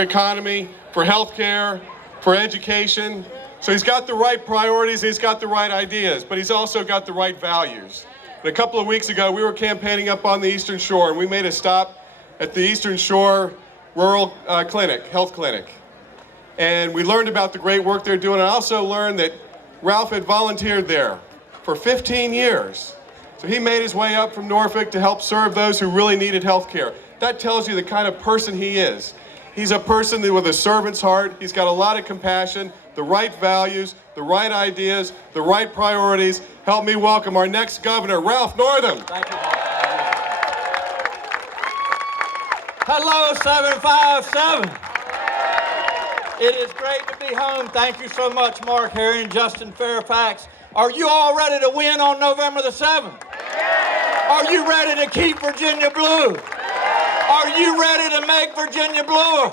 economy, for healthcare, for education. So he's got the right priorities, he's got the right ideas, but he's also got the right values. And a couple of weeks ago, we were campaigning up on the Eastern Shore, and we made a stop at the Eastern Shore Rural Health Clinic. And we learned about the great work they're doing. I also learned that Ralph had volunteered there for 15 years. So he made his way up from Norfolk to help serve those who really needed health care. That tells you the kind of person he is. He's a person with a servant's heart. He's got a lot of compassion, the right values, the right ideas, the right priorities. Help me welcome our next governor, Ralph Northam. Thank you. Hello, 757. It is great to be home. Thank you so much, Mark Harry and Justin Fairfax. Are you all ready to win on November the 7th? Are you ready to keep Virginia blue? Are you ready to make Virginia blue?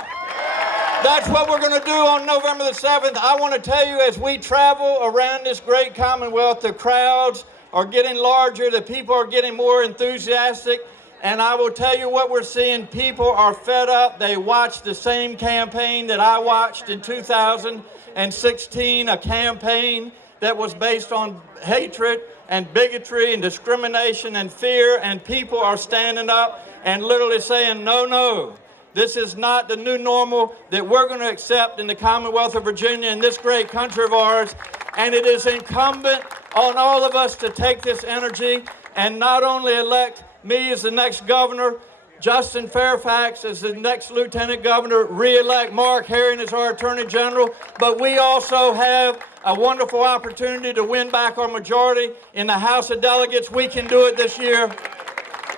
That's what we're going to do on November the 7th. I want to tell you, as we travel around this great Commonwealth, the crowds are getting larger, the people are getting more enthusiastic, and I will tell you what we're seeing. People are fed up. They watched the same campaign that I watched in 2016, a campaign that was based on hatred and bigotry and discrimination and fear, and people are standing up and literally saying, no, no, this is not the new normal that we're going to accept in the Commonwealth of Virginia, in this great country of ours. And it is incumbent on all of us to take this energy and not only elect me as the next governor, Justin Fairfax as the next lieutenant governor, re-elect Mark Harry as our attorney general, but we also have a wonderful opportunity to win back our majority in the House of Delegates. We can do it this year.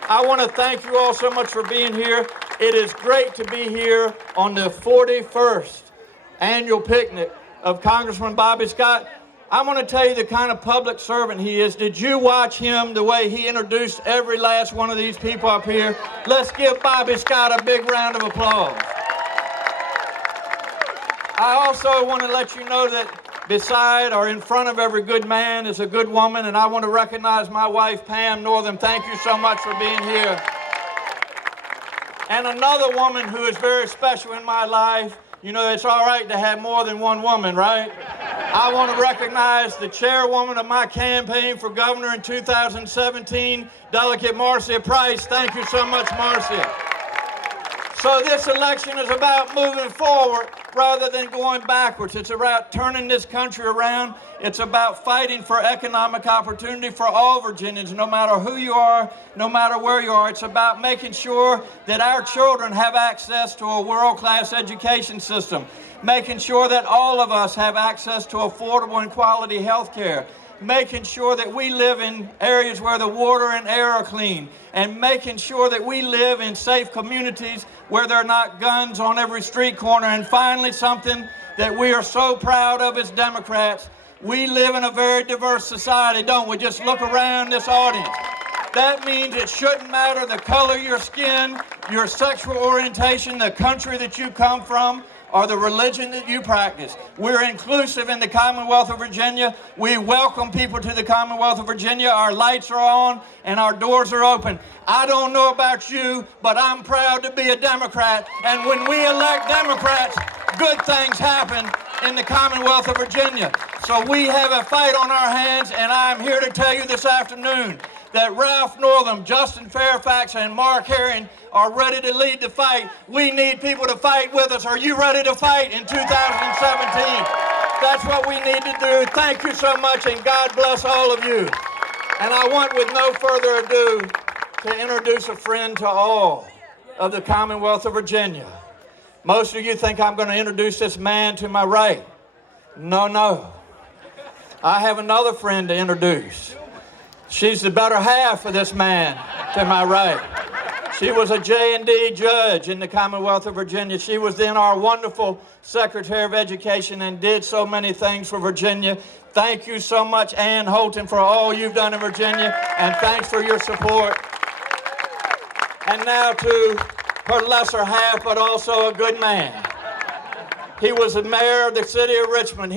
I want to thank you all so much for being here. It is great to be here on the 41st annual picnic of Congressman Bobby Scott. I'm going to tell you the kind of public servant he is. Did you watch him, the way he introduced every last one of these people up here? Let's give Bobby Scott a big round of applause. I also want to let you know that beside or in front of every good man is a good woman, and I want to recognize my wife, Pam Northam. Thank you so much for being here. And another woman who is very special in my life. You know, it's all right to have more than one woman, right? I want to recognize the chairwoman of my campaign for governor in 2017, Delegate Marcia Price. Thank you so much, Marcia. So this election is about moving forward rather than going backwards. It's about turning this country around. It's about fighting for economic opportunity for all Virginians, no matter who you are, no matter where you are. It's about making sure that our children have access to a world-class education system, making sure that all of us have access to affordable and quality health care, making sure that we live in areas where the water and air are clean, and making sure that we live in safe communities where there are not guns on every street corner. And finally, something that we are so proud of as Democrats, we live in a very diverse society, don't we? Just look around this audience. That means it shouldn't matter the color of your skin, your sexual orientation, the country that you come from, or the religion that you practice. We're inclusive in the Commonwealth of Virginia. We welcome people to the Commonwealth of Virginia. Our lights are on and our doors are open. I don't know about you, but I'm proud to be a Democrat. And when we elect Democrats, good things happen in the Commonwealth of Virginia. So we have a fight on our hands, and I'm here to tell you this afternoon that Ralph Northam, Justin Fairfax, and Mark Harry are ready to lead the fight. We need people to fight with us. Are you ready to fight in 2017? That's what we need to do. Thank you so much, and God bless all of you. And I want, with no further ado, to introduce a friend to all of the Commonwealth of Virginia. Most of you think I'm going to introduce this man to my right. No, no. I have another friend to introduce. She's the better half of this man to my right. She was a J&D judge in the Commonwealth of Virginia. She was then our wonderful Secretary of Education and did so many things for Virginia. Thank you so much, Ann Holton, for all you've done in Virginia, and thanks for your support. And now to her lesser half, but also a good man. He was the mayor of the city of Richmond.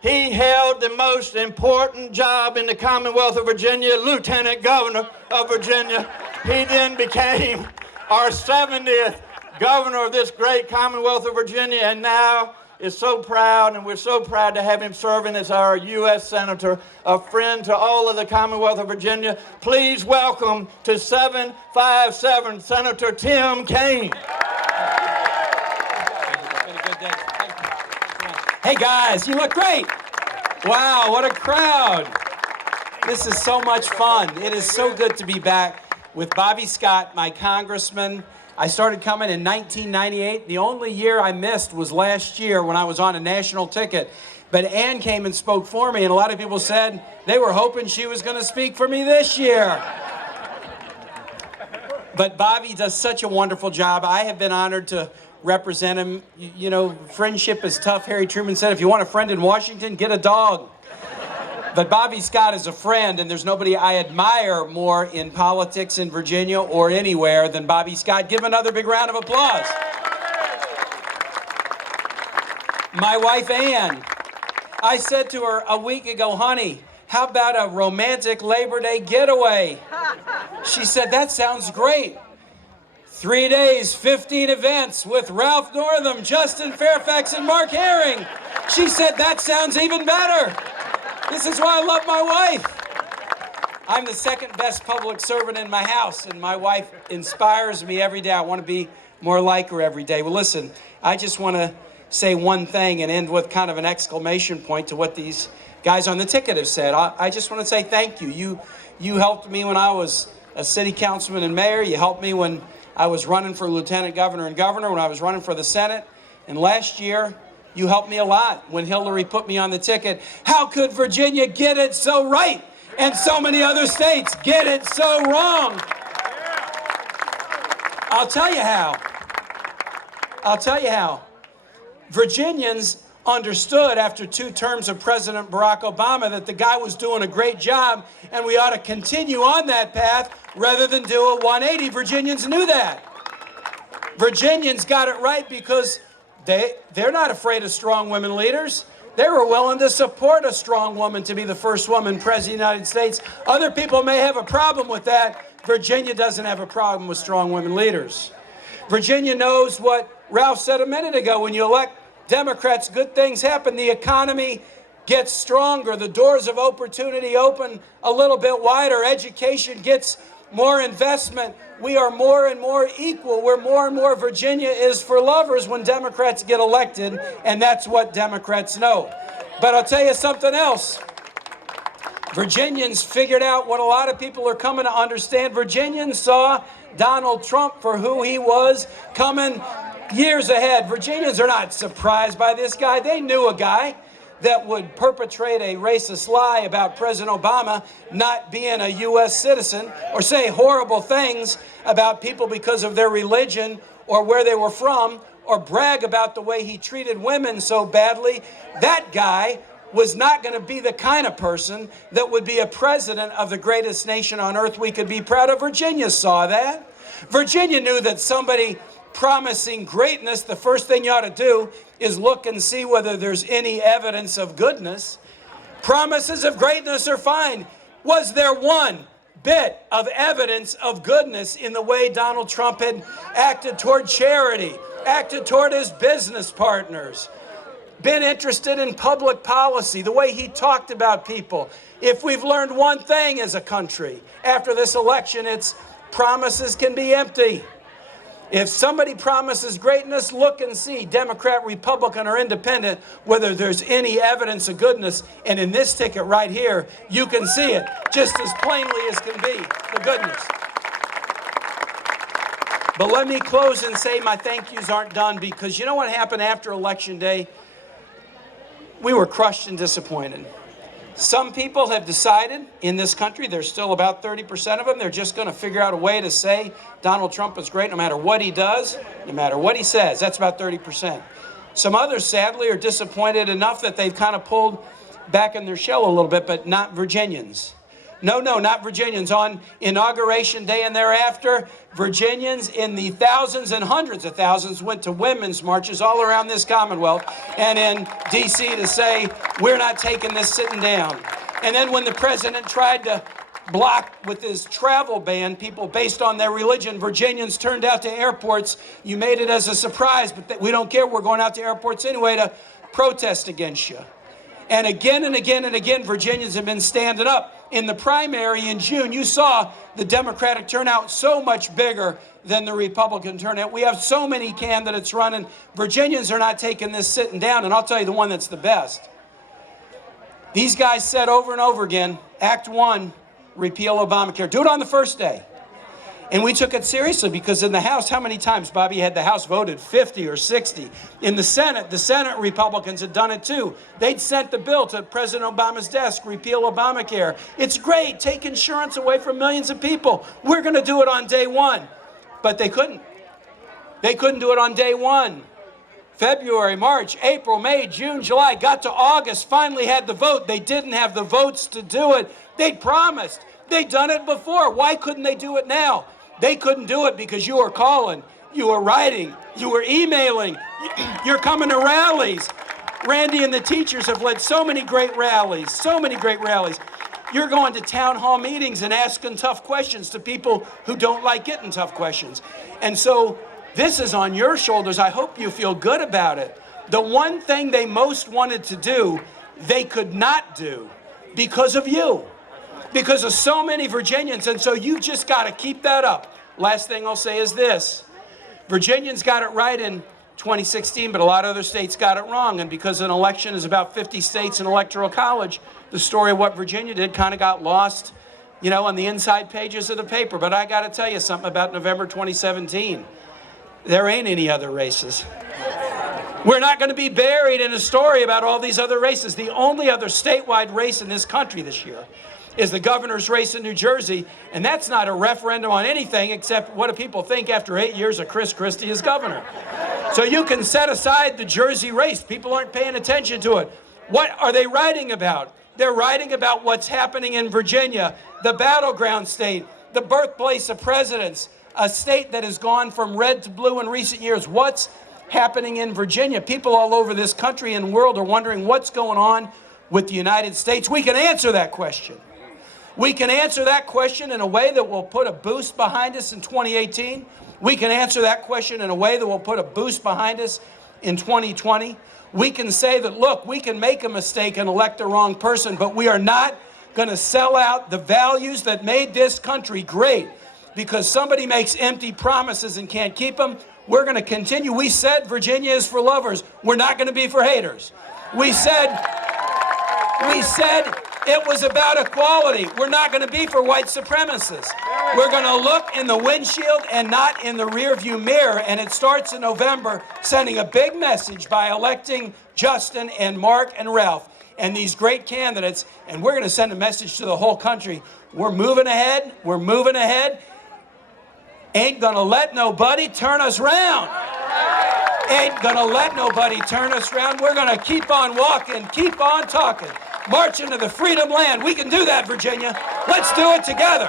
He held the most important job in the Commonwealth of Virginia, Lieutenant Governor of Virginia. He then became our 70th governor of this great Commonwealth of Virginia, and now is so proud, and we're so proud to have him serving as our U.S. Senator, a friend to all of the Commonwealth of Virginia. Please welcome to 757 Senator Tim Kaine. Hey guys, you look great. Wow, what a crowd. This is so much fun. It is so good to be back with Bobby Scott, my congressman. I started coming in 1998. The only year I missed was last year when I was on a national ticket. But Ann came and spoke for me, and a lot of people said they were hoping she was going to speak for me this year. But Bobby does such a wonderful job. I have been honored to represent him. You know, friendship is tough. Harry Truman said, if you want a friend in Washington, get a dog. But Bobby Scott is a friend, and there's nobody I admire more in politics in Virginia or anywhere than Bobby Scott. Give another big round of applause. My wife, Ann, I said to her a week ago, honey, how about a romantic Labor Day getaway? She said, that sounds great. 3 days, 15 events with Ralph Northam, Justin Fairfax, and Mark Herring. She said, that sounds even better. This is why I love my wife. I'm the second best public servant in my house, and my wife inspires me every day. I want to be more like her every day. Well, listen, I just want to say one thing and end with kind of an exclamation point to what these guys on the ticket have said. I just want to say thank you. You helped me when I was a city councilman and mayor. You helped me when I was running for lieutenant governor and governor, when I was running for the Senate. And last year, you helped me a lot when Hillary put me on the ticket. How could Virginia get it so right and so many other states get it so wrong? I'll tell you how. Virginians understood after 2 terms of President Barack Obama that the guy was doing a great job, and we ought to continue on that path rather than do a 180. Virginians knew that. Virginians got it right because they're not afraid of strong women leaders. They were willing to support a strong woman to be the first woman president of the United States. Other people may have a problem with that. Virginia doesn't have a problem with strong women leaders. Virginia knows what Ralph said a minute ago. When you elect Democrats, good things happen. The economy gets stronger. The doors of opportunity open a little bit wider. Education gets more investment. We are more and more equal. Where more and more Virginia is for lovers when Democrats get elected, and that's what Democrats know. But I'll tell you something else. Virginians figured out what a lot of people are coming to understand. Virginians saw Donald Trump for who he was coming years ahead. Virginians are not surprised by this guy. They knew a guy that would perpetrate a racist lie about President Obama not being a U.S. citizen or say horrible things about people because of their religion or where they were from or brag about the way he treated women so badly. That guy was not going to be the kind of person that would be a president of the greatest nation on earth we could be proud of. Virginia saw that. Virginia knew that somebody promising greatness, the first thing you ought to do is look and see whether there's any evidence of goodness. Promises of greatness are fine. Was there one bit of evidence of goodness in the way Donald Trump had acted toward charity, acted toward his business partners, been interested in public policy, the way he talked about people? If we've learned one thing as a country after this election, it's promises can be empty. If somebody promises greatness, look and see, Democrat, Republican, or Independent, whether there's any evidence of goodness. And in this ticket right here, you can see it just as plainly as can be, the goodness. But let me close and say my thank yous aren't done, because you know what happened after Election Day? We were crushed and disappointed. Some people have decided in this country, there's still about 30% of them, they're just going to figure out a way to say Donald Trump is great no matter what he does, no matter what he says. That's about 30%. Some others, sadly, are disappointed enough that they've kind of pulled back in their shell a little bit, but not Virginians. No, not Virginians. On Inauguration Day and thereafter, Virginians in the thousands and hundreds of thousands went to women's marches all around this Commonwealth and in D.C. to say, we're not taking this sitting down. And then when the president tried to block with his travel ban people based on their religion. Virginians turned out to airports. You made it as a surprise, but we don't care. We're going out to airports anyway to protest against you. And again and again and again, Virginians have been standing up. In the primary in June, you saw the Democratic turnout so much bigger than the Republican turnout. We have so many candidates running. Virginians are not taking this sitting down, and I'll tell you the one that's the best. These guys said over and over again, Act 1, repeal Obamacare. Do it on the first day. And we took it seriously because in the House, how many times, Bobby, had the House voted 50 or 60? In the Senate Republicans had done it too. They'd sent the bill to President Obama's desk, repeal Obamacare. It's great, take insurance away from millions of people. We're going to do it on day one. But they couldn't. They couldn't do it on day one. February, March, April, May, June, July, got to August, finally had the vote. They didn't have the votes to do it. They'd promised. They'd done it before. Why couldn't they do it now? They couldn't do it because you were calling, you were writing, you were emailing, you're coming to rallies. Randy and the teachers have led so many great rallies, so many great rallies. You're going to town hall meetings and asking tough questions to people who don't like getting tough questions. And so this is on your shoulders. I hope you feel good about it. The one thing they most wanted to do, they could not do because of you. Because of so many Virginians, and so you've just got to keep that up. Last thing I'll say is this. Virginians got it right in 2016, but a lot of other states got it wrong, and because an election is about 50 states and electoral college, the story of what Virginia did kind of got lost, you know, on the inside pages of the paper. But I got to tell you something about November 2017. There ain't any other races. We're not going to be buried in a story about all these other races. The only other statewide race in this country this year is the governor's race in New Jersey, and that's not a referendum on anything except what do people think after 8 years of Chris Christie as governor. So you can set aside the Jersey race. People aren't paying attention to it. What are they writing about? They're writing about what's happening in Virginia, the battleground state, the birthplace of presidents, a state that has gone from red to blue in recent years. What's happening in Virginia? People all over this country and world are wondering what's going on with the United States. We can answer that question. We can answer that question in a way that will put a boost behind us in 2018. We can answer that question in a way that will put a boost behind us in 2020. We can say that, look, we can make a mistake and elect the wrong person, but we are not going to sell out the values that made this country great because somebody makes empty promises and can't keep them. We're going to continue. We said Virginia is for lovers. We're not going to be for haters. We said it was about equality. We're not going to be for white supremacists. We're going to look in the windshield and not in the rearview mirror. And it starts in November, sending a big message by electing Justin and Mark and Ralph and these great candidates. And we're going to send a message to the whole country. We're moving ahead. We're moving ahead. Ain't going to let nobody turn us round. Ain't going to let nobody turn us round. We're going to keep on walking, keep on talking. March into the freedom land. We can do that, Virginia. Let's do it together.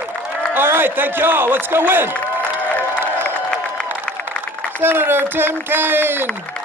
All right, thank you all. Let's go win. Senator Tim Kaine.